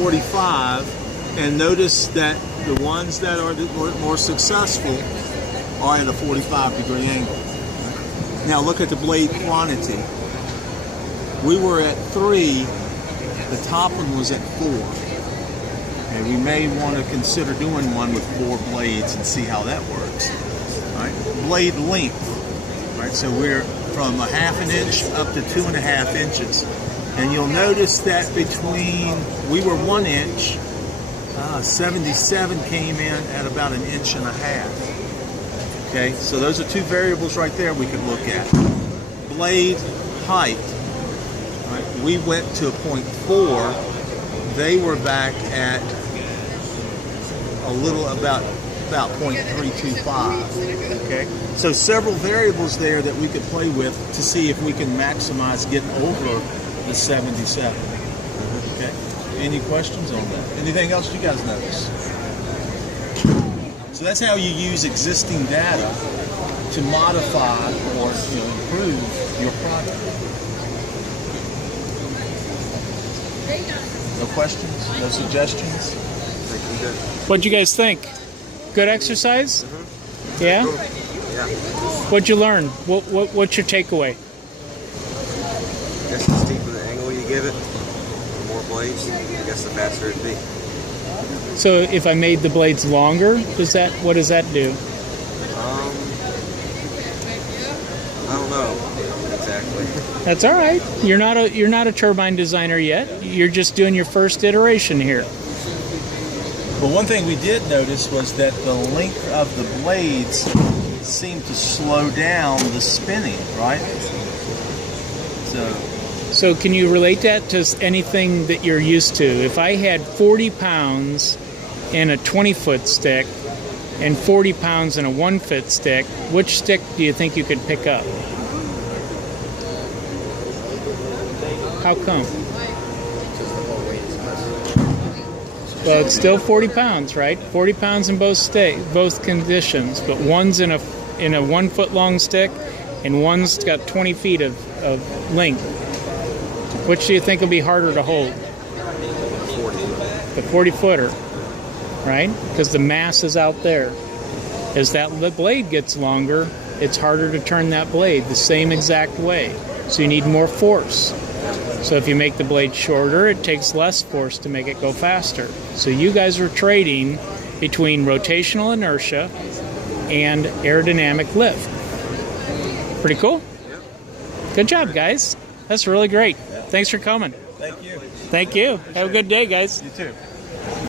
45, and notice that the ones that are more successful are at a 45-degree angle. Now look at the blade quantity. We were at 3, the top one was at 4. And we may want to consider doing one with 4 blades and see how that works. All right. Blade length. All right, so we're from a 1/2 inch up to 2.5 inches. And you'll notice that between, we were 1 inch, 77 came in at about 1.5 inches. Okay, so those are 2 variables right there we can look at. Blade height. All right, we went to a 0.4. They were back at a little about 0.325. Okay, so several variables there that we could play with to see if we can maximize getting over the 77. Okay, any questions on that? Anything else you guys notice? So that's how you use existing data to modify or improve your product. No questions? No suggestions? What'd you guys think? Good exercise? Mm-hmm. Yeah? Cool. Yeah. What'd you learn? What's your takeaway? I guess the steeper the angle you give it, the more blades, I guess the faster it'd be. So if I made the blades longer, what does that do? I don't know exactly. That's all right. You're not a turbine designer yet. You're just doing your first iteration here. Well, one thing we did notice was that the length of the blades seemed to slow down the spinning, right? So can you relate that to anything that you're used to? If I had 40 pounds in a 20-foot stick and 40 pounds in a 1-foot stick, which stick do you think you could pick up? How come? Well, it's still 40 pounds, right? 40 pounds in both conditions, but one's in a 1-foot long stick and one's got 20 feet of length. Which do you think will be harder to hold? 40. The 40-footer, right? Because the mass is out there. As that blade gets longer, it's harder to turn that blade the same exact way. So you need more force. So if you make the blade shorter, it takes less force to make it go faster. So you guys were trading between rotational inertia and aerodynamic lift. Pretty cool? Good job, guys. That's really great. Thanks for coming. Thank you. Thank you. Have a good day, guys. You too.